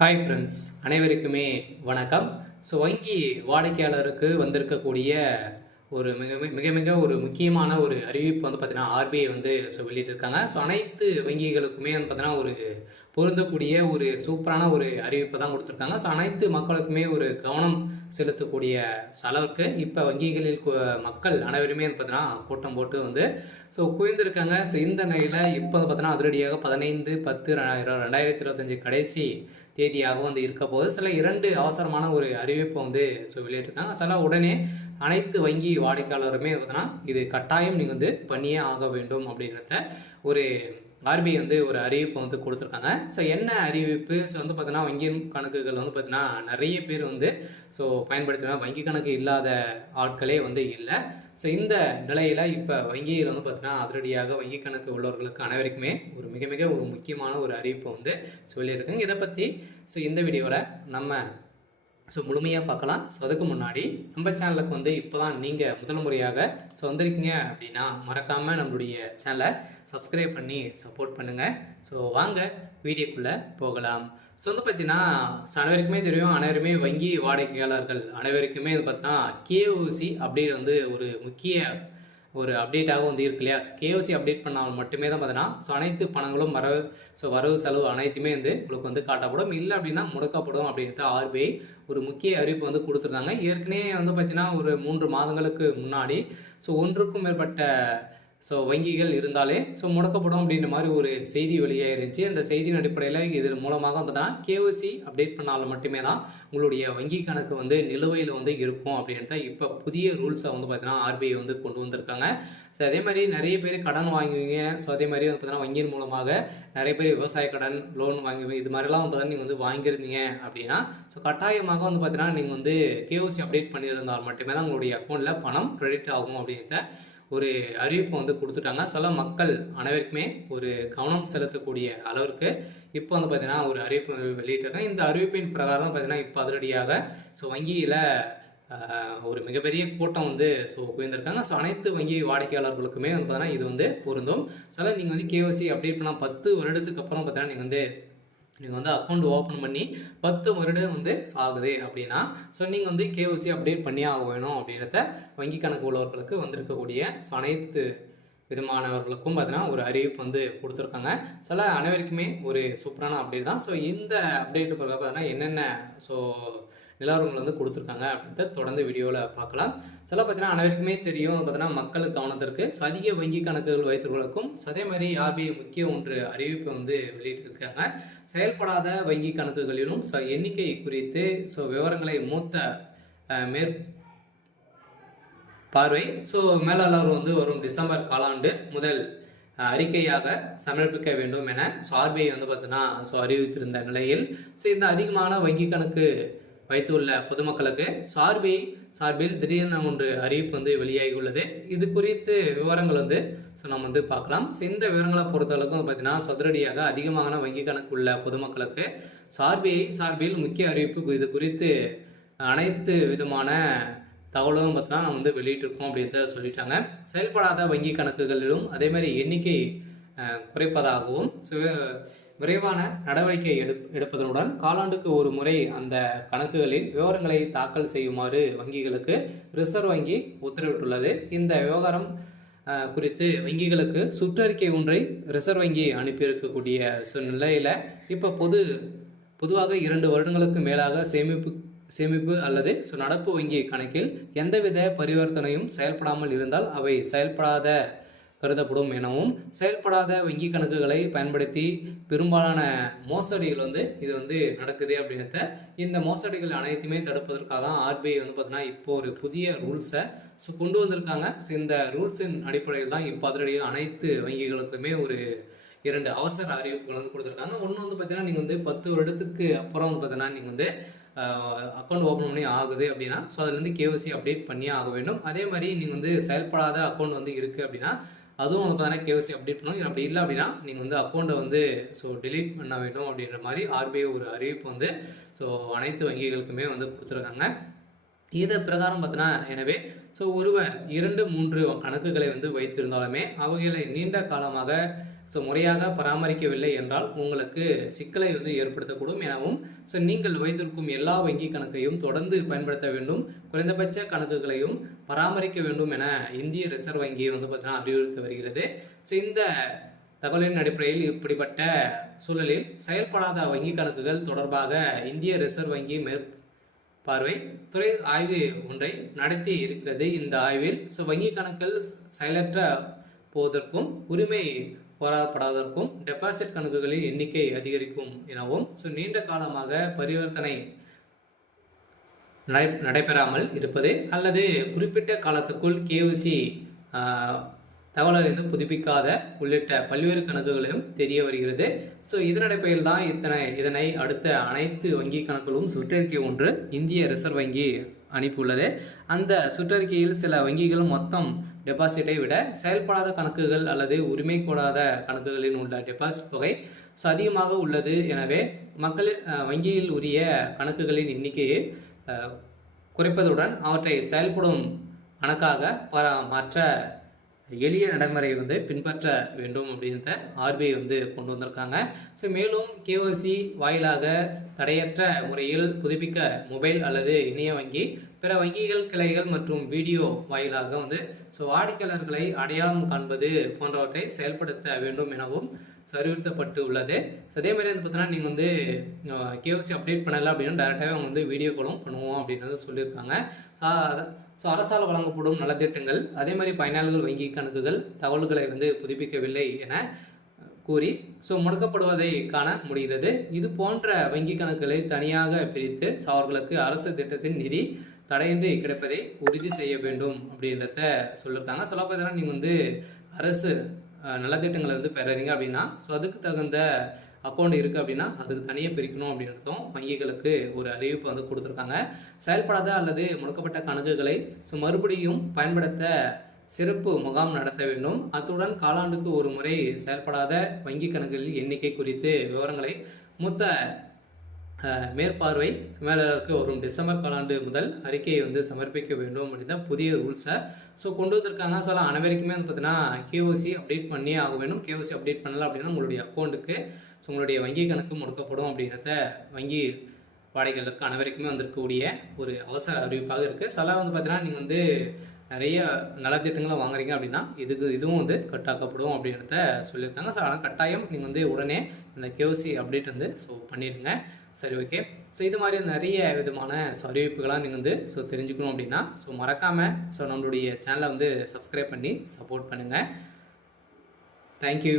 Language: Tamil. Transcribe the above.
ஹாய் ஃப்ரெண்ட்ஸ் அனைவருக்குமே வணக்கம். ஸோ வங்கி வாடிக்கையாளருக்கு வந்திருக்கக்கூடிய ஒரு மிக மிக- மிக மிக ஒரு முக்கியமான ஒரு அறிவிப்பு வந்து பார்த்தீங்கன்னா ஆர்பிஐ வந்து ஸோ வெளியிட்டிருக்காங்க. ஸோ அனைத்து வங்கிகளுக்குமே வந்து பார்த்தீங்கன்னா ஒரு பொருந்தக்கூடிய ஒரு சூப்பரான ஒரு அறிவிப்பை தான் கொடுத்துருக்காங்க. ஸோ அனைத்து மக்களுக்குமே ஒரு கவனம் செலுத்தக்கூடிய அளவுக்கு இப்போ வங்கிகளில் மக்கள் அனைவருமே வந்து பார்த்தீங்கன்னா கூட்டம் போட்டு வந்து ஸோ குவிந்திருக்காங்க. ஸோ இந்த நிலையில் இப்போ வந்து பார்த்தீங்கன்னா அதிரடியாக பதினைந்து பத்து ரெண்டாயிரம் ரெண்டாயிரத்தி இருபத்தஞ்சி கடைசி தேதியாக வந்து இருக்க போது சில இரண்டு அவசரமான ஒரு அறிவிப்பை வந்து ஸோ வெளியிட்டிருக்காங்க. சில உடனே அனைத்து வங்கி வாடிக்கையாளருமே பார்த்தீங்கன்னா இது கட்டாயம் நீங்கள் வந்து பண்ணியே ஆக வேண்டும் அப்படின்றத ஒரு ஆர்பிஐ வந்து ஒரு அறிவிப்பை வந்து கொடுத்துருக்காங்க. ஸோ என்ன அறிவிப்பு? ஸோ வந்து பார்த்தீங்கன்னா வங்கி கணக்குகள் வந்து பார்த்தீங்கன்னா நிறைய பேர் வந்து ஸோ பயன்படுத்துகிறாங்க வங்கி கணக்கு இல்லாத ஆட்களே வந்து இல்லை. ஸோ இந்த நிலையில் இப்போ வங்கியில் வந்து பார்த்தீங்கன்னா அதிரடியாக வங்கி கணக்கு உள்ளவர்களுக்கு அனைவருக்குமே ஒரு மிக மிக ஒரு முக்கியமான ஒரு அறிவிப்பை வந்து சொல்லியிருக்காங்க. இதை பற்றி ஸோ இந்த வீடியோவில் நம்ம ஸோ முழுமையாக பார்க்கலாம். ஸோ அதுக்கு முன்னாடி நம்ம சேனலுக்கு வந்து இப்போ தான் நீங்கள் முதல் முறையாக ஸோ வந்திருக்கீங்க அப்படின்னா மறக்காமல் நம்மளுடைய சேனலை சப்ஸ்கிரைப் பண்ணி சப்போர்ட் பண்ணுங்கள் ஸோ வாங்க வீடியோக்குள்ளே போகலாம். ஸோ வந்து பார்த்தீங்கன்னா ஸோ அனைவருக்குமே தெரியும் அனைவருமே வங்கி வாடிக்கையாளர்கள் அனைவருக்குமே வந்து பார்த்தீங்கன்னா கேஓசி அப்படின்னு வந்து ஒரு முக்கிய ஒரு அப்டேட்டாக வந்து இருக்கு இல்லையா? கேஓசி அப்டேட் பண்ணால் மட்டுமே தான் பார்த்தீங்கன்னா ஸோ அனைத்து பணங்களும் வரவு ஸோ வரவு செலவு அனைத்துமே வந்து உங்களுக்கு வந்து காட்டப்படும். இல்லை அப்படின்னா முடக்கப்படும் அப்படின்றது ஆர்பிஐ ஒரு முக்கிய அறிவிப்பு வந்து கொடுத்துருந்தாங்க. ஏற்கனவே வந்து பார்த்தீங்கன்னா ஒரு மூன்று மாதங்களுக்கு முன்னாடி ஸோ ஒன்றுக்கும் மேற்பட்ட ஸோ வங்கிகள் இருந்தாலே ஸோ முடக்கப்படும் அப்படின்ற மாதிரி ஒரு செய்தி வெளியே இருந்துச்சு அந்த செய்தியின் அடிப்படையில் இதன் மூலமாக பார்த்தீங்கன்னா கேஓசி அப்டேட் பண்ணாலும் மட்டுமே தான் உங்களுடைய வங்கி கணக்கு வந்து நிலுவையில் வந்து இருக்கும் அப்படின்றத இப்போ புதிய ரூல்ஸை வந்து பார்த்தீங்கன்னா ஆர்பிஐ வந்து கொண்டு வந்திருக்காங்க. ஸோ அதே மாதிரி நிறைய பேர் கடன் வாங்குவீங்க. ஸோ அதே மாதிரி வந்து பார்த்தீங்கன்னா வங்கியின் மூலமாக நிறைய பேர் விவசாய கடன் லோன் வாங்குவீங்க. இது மாதிரிலாம் வந்து பார்த்தீங்கன்னா நீங்கள் வந்து வாங்கியிருந்தீங்க அப்படின்னா ஸோ கட்டாயமாக வந்து பார்த்தீங்கன்னா நீங்கள் வந்து கேஓசி அப்டேட் பண்ணியிருந்தால் மட்டுமே தான் உங்களுடைய அக்கௌண்ட்டில் பணம் க்ரெடிட் ஆகும் அப்படின்றத ஒரு அறிவிப்பு வந்து கொடுத்துட்டாங்க. சில மக்கள் அனைவருக்குமே ஒரு கவனம் செலுத்தக்கூடிய அளவிற்கு இப்போ வந்து பார்த்தீங்கன்னா ஒரு அறிவிப்பு வெளியிட்டிருக்காங்க. இந்த அறிவிப்பின் பிரகாரம் பார்த்தீங்கன்னா இப்போ அதிரடியாக ஸோ வங்கியில் ஒரு மிகப்பெரிய கூட்டம் வந்து ஸோ குவிந்திருக்காங்க. ஸோ அனைத்து வங்கி வாடிக்கையாளர்களுக்குமே வந்து பார்த்தீங்கன்னா இது வந்து பொருந்தும். சில நீங்கள் வந்து கேஓசி அப்டேட் பண்ணால் பத்து வருடத்துக்கு அப்புறம் பார்த்தீங்கன்னா நீங்கள் வந்து நீங்கள் வந்து அக்கௌண்ட் ஓப்பன் பண்ணி பத்து வருடம் வந்து ஆகுது அப்படின்னா ஸோ நீங்கள் வந்து கேஓசி அப்டேட் பண்ணியே ஆக வேணும் அப்படின்றத வங்கி கணக்கு உள்ளவர்களுக்கு வந்திருக்கக்கூடிய ஸோ அனைத்து விதமானவர்களுக்கும் பார்த்தீங்கன்னா ஒரு அறிவிப்பு வந்து கொடுத்துருக்காங்க. சில அனைவருக்குமே ஒரு சூப்பரான அப்டேட் தான். ஸோ இந்த அப்டேட் பிறகு பார்த்தீங்கன்னா என்னென்ன ஸோ நிலவரங்கள் வந்து கொடுத்துருக்காங்க அப்படின்றத தொடர்ந்து வீடியோவில் பார்க்கலாம். சில பார்த்தீங்கன்னா அனைவருக்குமே தெரியும். பார்த்தீங்கன்னா மக்களுக்கு கவனத்திற்கு ஸோ அதிக வங்கி கணக்குகள் வைத்தவர்களுக்கும் அதே மாதிரி ஆர்பிஐ முக்கிய ஒன்று அறிவிப்பை வந்து வெளியிட்டிருக்காங்க. செயல்படாத வங்கி கணக்குகளிலும் ச எண்ணிக்கை குறித்து ஸோ விவரங்களை மூத்த மேற் பார்வை. ஸோ மேலாளர் வந்து வரும் டிசம்பர் காலாண்டு முதல் அறிக்கையாக சமர்ப்பிக்க வேண்டும் என ஸோ ஆர்பிஐ வந்து பார்த்தீங்கன்னா ஸோ அறிவித்திருந்த நிலையில் ஸோ இந்த அதிகமான வங்கி கணக்கு வைத்துள்ள பொதுமக்களுக்கு சார்பி சார்பில் திடீரென ஒன்று அறிவிப்பு வந்து வெளியாகியுள்ளது. இது குறித்து விவரங்கள் வந்து ஸோ நம்ம வந்து பார்க்கலாம். ஸோ இந்த விவரங்களை பொறுத்தளவுக்கு பார்த்தீங்கன்னா சதுரடியாக அதிகமான வங்கி கணக்கு உள்ள பொதுமக்களுக்கு சார்பிஐ சார்பில் முக்கிய அறிவிப்பு இது குறித்து அனைத்து விதமான தகவலும் பார்த்தீங்கன்னா நம்ம வந்து வெளியிட்டிருக்கோம் அப்படின்றத சொல்லிட்டாங்க. செயல்படாத வங்கி கணக்குகளிலும் அதேமாதிரி எண்ணிக்கை குறைப்பதாகவும் ஸோ விரைவான நடவடிக்கை எடு எடுப்பதனுடன் காலாண்டுக்கு ஒரு முறை அந்த கணக்குகளின் விவரங்களை தாக்கல் செய்யுமாறு வங்கிகளுக்கு ரிசர்வ் வங்கி உத்தரவிட்டுள்ளது. இந்த விவகாரம் குறித்து வங்கிகளுக்கு சுற்றறிக்கை ஒன்றை ரிசர்வ் வங்கி அனுப்பியிருக்கக்கூடிய சூழ்நிலையில் நிலையில் இப்போ பொது பொதுவாக இரண்டு வருடங்களுக்கு மேலாக சேமிப்பு சேமிப்பு அல்லது ஸோ நடப்பு வங்கி கணக்கில் எந்தவித பரிவர்த்தனையும் செயல்படாமல் இருந்தால் அவை செயல்படாத கருதப்படும் எனவும் செயல்படாத வங்கி கணக்குகளை பயன்படுத்தி பெரும்பாலான மோசடிகள் வந்து இது வந்து நடக்குது அப்படின்றத இந்த மோசடிகள் அனைத்துமே தடுப்பதற்காக தான் ஆர்பிஐ வந்து பார்த்தீங்கன்னா இப்போ ஒரு புதிய ரூல்ஸை ஸோ கொண்டு வந்திருக்காங்க. ஸோ இந்த ரூல்ஸின் அடிப்படையில் தான் இப்போ அதிரடியாக அனைத்து வங்கிகளுக்குமே ஒரு இரண்டு அவசர அறிவிப்புகள் வந்து கொடுத்துருக்காங்க. ஒன்று வந்து பார்த்தீங்கன்னா நீங்கள் வந்து பத்து வருடத்துக்கு அப்புறம் வந்து பார்த்தீங்கன்னா நீங்கள் வந்து அக்கௌண்ட் ஓப்பன் பண்ணி ஆகுது அப்படின்னா ஸோ அதுலேருந்து கேஓசி அப்டேட் பண்ணியே ஆக வேண்டும். அதே மாதிரி நீங்கள் வந்து செயல்படாத அக்கௌண்ட் வந்து இருக்குது அப்படின்னா அதுவும் வந்து பார்த்தீங்கன்னா கேஒசி அப்டேட் பண்ணணும். அப்படி இல்லை அப்படின்னா நீங்கள் வந்து அக்கௌண்ட்டை வந்து ஸோ டிலீட் பண்ண வேண்டும் அப்படின்ற மாதிரி ஆர்பிஐ ஒரு அறிவிப்பு வந்து ஸோ அனைத்து வங்கிகளுக்குமே வந்து கொடுத்துருக்காங்க. இதை பிரகாரம் பார்த்தோன்னா எனவே ஸோ ஒருவர் இரண்டு மூன்று கணக்குகளை வந்து வைத்திருந்தாலுமே அவைகளை நீண்ட காலமாக ஸோ முறையாக பராமரிக்கவில்லை என்றால் உங்களுக்கு சிக்கலை வந்து ஏற்படுத்தக்கூடும் எனவும் ஸோ நீங்கள் வைத்திருக்கும் எல்லா வங்கி கணக்கையும் தொடர்ந்து பயன்படுத்த வேண்டும். குறைந்தபட்ச கணக்குகளையும் பராமரிக்க வேண்டும் என இந்திய ரிசர்வ் வங்கி வந்து பார்த்தீங்கன்னா அறிவுறுத்தி வருகிறது. ஸோ இந்த தகவலின் அடிப்படையில் இப்படிப்பட்ட சூழலில் செயல்படாத வங்கி கணக்குகள் தொடர்பாக இந்திய ரிசர்வ் வங்கி மேற்பார்வை துறை ஆய்வு ஒன்றை நடத்தி இருக்கிறது இந்த ஆய்வில். ஸோ வங்கி கணக்குகள் செயலற்ற போவதற்கும் உரிமை போராடப்படாதற்கும் டெபாசிட் கணக்குகளின் எண்ணிக்கை அதிகரிக்கும் எனவும் ஸோ நீண்ட காலமாக பரிவர்த்தனை நடை நடைபெறாமல் இருப்பது அல்லது குறிப்பிட்ட காலத்துக்குள் கேஓசி தகவலறிந்து புதுப்பிக்காத உள்ளிட்ட பல்வேறு கணக்குகளையும் தெரிய வருகிறது. ஸோ இதன் தான் இத்தனை இதனை அடுத்த அனைத்து வங்கி கணக்குகளும் சுற்றறிக்கை ஒன்று இந்திய ரிசர்வ் வங்கி அனுப்பியுள்ளது அந்த சுற்றறிக்கையில் சில வங்கிகள் மொத்தம் டெபாசிட்டை விட செயல்படாத கணக்குகள் அல்லது உரிமை கோடாத கணக்குகளில் உள்ள டெபாசிட் தொகை ஸோ அதிகமாக உள்ளது. எனவே மக்களின் வங்கியில் உரிய கணக்குகளின் எண்ணிக்கையை குறைப்பதுடன் அவற்றை செயல்படும் கணக்காக பல மற்ற எளிய நடைமுறை வந்து பின்பற்ற வேண்டும் அப்படின்றத ஆர்பிஐ வந்து கொண்டு வந்திருக்காங்க. ஸோ மேலும் கேஓசி வாயிலாக தடையற்ற முறையில் புதுப்பிக்க மொபைல் அல்லது இணைய வங்கி பிற வங்கிகள் கிளைகள் மற்றும் வீடியோ வாயிலாக வந்து ஸோ வாடிக்கையாளர்களை அடையாளம் காண்பது போன்றவற்றை செயல்படுத்த வேண்டும் எனவும் அறிவுறுத்தப்பட்டு உள்ளது ஸோ அதே மாதிரி வந்து பார்த்தோன்னா நீங்கள் வந்து கேஓசி அப்டேட் பண்ணலை அப்படின்னா டேரெக்டாகவே அவங்க வந்து வீடியோ காலும் பண்ணுவோம் அப்படின்றது சொல்லியிருக்காங்க. ஸோ ஸோ அரசால் வழங்கப்படும் நலத்திட்டங்கள் அதே மாதிரி பயனாளிகள் வங்கி கணக்குகள் தகவல்களை வந்து புதுப்பிக்கவில்லை என கூறி ஸோ முடக்கப்படுவதை காண முடிகிறது. இது போன்ற வங்கி கணக்குகளை தனியாக பிரித்து அவர்களுக்கு அரசு திட்டத்தின் நிதி தடையின்றி கிடைப்பதை உறுதி செய்ய வேண்டும் அப்படின்றத சொல்லியிருக்காங்க சொல்ல பார்த்தீங்கன்னா நீங்கள் வந்து அரசு நலத்திட்டங்களை வந்து பெறறீங்க அப்படின்னா ஸோ அதுக்கு தகுந்த அக்கௌண்ட் இருக்குது அப்படின்னா அதுக்கு தனியாக பிரிக்கணும் அப்படின்றதும் வங்கிகளுக்கு ஒரு அறிவிப்பு வந்து கொடுத்துருக்காங்க. செயல்படாத அல்லது முடக்கப்பட்ட கணக்குகளை ஸோ மறுபடியும் பயன்படுத்த சிறப்பு முகாம் நடத்த வேண்டும். அத்துடன் காலாண்டுக்கு ஒரு முறை செயல்படாத வங்கி கணக்குகளின் எண்ணிக்கை குறித்து விவரங்களை மூத்த மேற்பார்வை மேலாளருக்கு வரும் டிசம்பர் காலாண்டு முதல் அறிக்கையை வந்து சமர்ப்பிக்க வேண்டும் அப்படின்னு புதிய ரூல்ஸை ஸோ கொண்டு வந்திருக்காங்க. ஸோ அனைவருக்குமே வந்து பார்த்தீங்கன்னா கேஓசி அப்டேட் பண்ணியே ஆக வேணும் கேஓசி அப்டேட் பண்ணல அப்படின்னா உங்களுடைய அக்கௌண்ட்டுக்கு ஸோ உங்களுடைய வங்கி கணக்கு முடக்கப்படும் அப்படின்றத வங்கி வாடகைகளுக்கு அனைவருக்குமே வந்திருக்கக்கூடிய ஒரு அவசர அறிவிப்பாக இருக்குது சில வந்து பார்த்தீங்கன்னா நீங்கள் வந்து நிறைய நலத்திட்டங்களை வாங்குறீங்க அப்படின்னா இதுக்கு இதுவும் வந்து கட்டாக்கப்படும் அப்படின்றத சொல்லியிருக்காங்க. ஸோ ஆனால் கட்டாயம் நீங்கள் வந்து உடனே இந்த கேஓசி அப்டேட் வந்து ஸோ பண்ணிடுங்க. சரி ஓகே ஸோ இது மாதிரி நிறைய விதமான ஸோ அறிவிப்புகளாக நீங்கள் வந்து ஸோ தெரிஞ்சுக்கணும் அப்படின்னா ஸோ மறக்காமல் ஸோ நம்மளுடைய சேனலை வந்து சப்ஸ்கிரைப் பண்ணி சப்போர்ட் பண்ணுங்கள் தேங்க்யூ